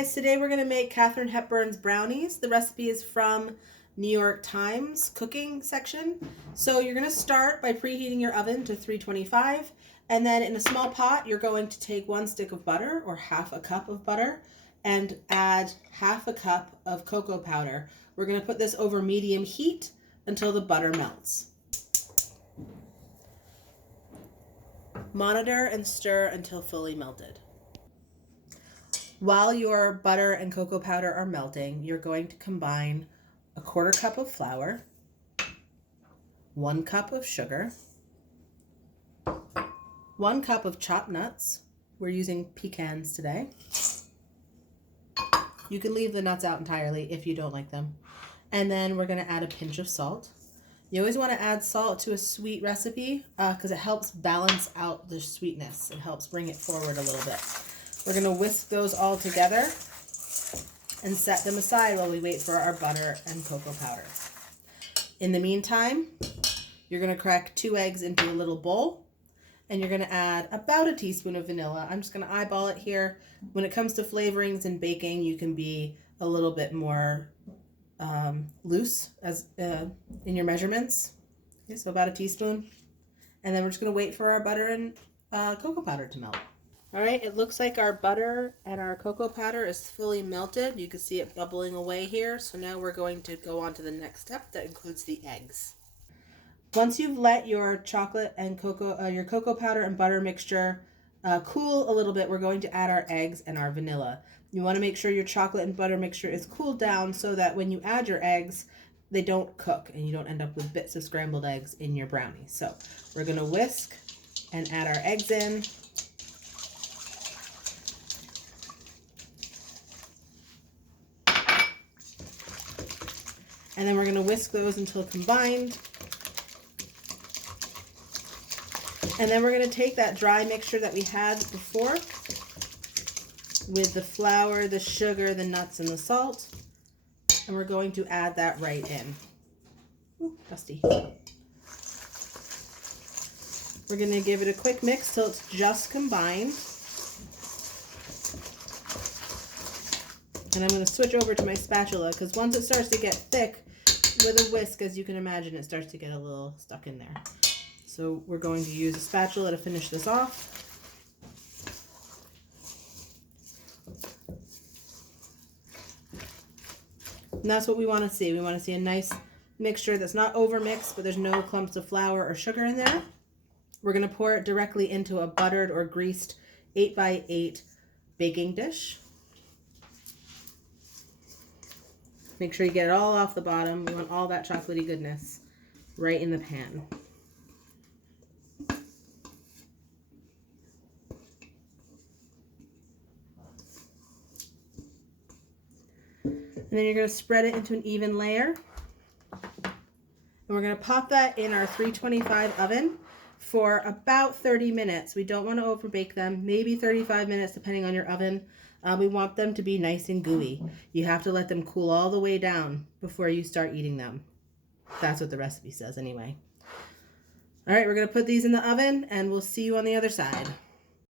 guys, today we're going to make Katherine Hepburn's brownies. The recipe is from New York Times cooking section. So you're going to start by preheating your oven to 325, and then in a small pot you're going to take 1 stick of butter or half a cup of butter and add half a cup of cocoa powder. We're going to put this over medium heat until the butter melts. Monitor and stir until fully melted. While your butter and cocoa powder are melting, you're going to combine a 1/4 cup of flour, 1 cup of sugar, 1 cup of chopped nuts. We're using pecans today. You can leave the nuts out entirely if you don't like them. And then we're going to add a pinch of salt. You always want to add salt to a sweet recipe because it helps balance out the sweetness. It helps bring it forward a little bit. We're going to whisk those all together and set them aside while we wait for our butter and cocoa powder. In the meantime, you're going to crack 2 eggs into a little bowl, and you're going to add about a teaspoon of vanilla. I'm just going to eyeball it here. When it comes to flavorings and baking, you can be a little bit more loose in your measurements. Okay, so about a teaspoon. And then we're just going to wait for our butter and cocoa powder to melt. All right, it looks like our butter and our cocoa powder is fully melted. You can see it bubbling away here. So now we're going to go on to the next step that includes the eggs. Once you've let your chocolate and your cocoa powder and butter mixture cool a little bit, we're going to add our eggs and our vanilla. You want to make sure your chocolate and butter mixture is cooled down so that when you add your eggs, they don't cook and you don't end up with bits of scrambled eggs in your brownie. So we're going to whisk and add our eggs in. And then we're going to whisk those until combined. And then we're going to take that dry mixture that we had before with the flour, the sugar, the nuts, and the salt. And we're going to add that right in. Ooh, dusty. We're going to give it a quick mix till it's just combined. And I'm going to switch over to my spatula because once it starts to get thick with a whisk, as you can imagine, it starts to get a little stuck in there. So we're going to use a spatula to finish this off. And that's what we want to see. We want to see a nice mixture that's not overmixed, but there's no clumps of flour or sugar in there. We're going to pour it directly into a buttered or greased 8x8 baking dish. Make sure you get it all off the bottom. We want all that chocolatey goodness right in the pan. And then you're going to spread it into an even layer. And we're going to pop that in our 325 oven for about 30 minutes. We don't want to overbake them, maybe 35 minutes depending on your oven. We want them to be nice and gooey. You have to let them cool all the way down before you start eating them. That's what the recipe says anyway. All right, we're going to put these in the oven and we'll see you on the other side.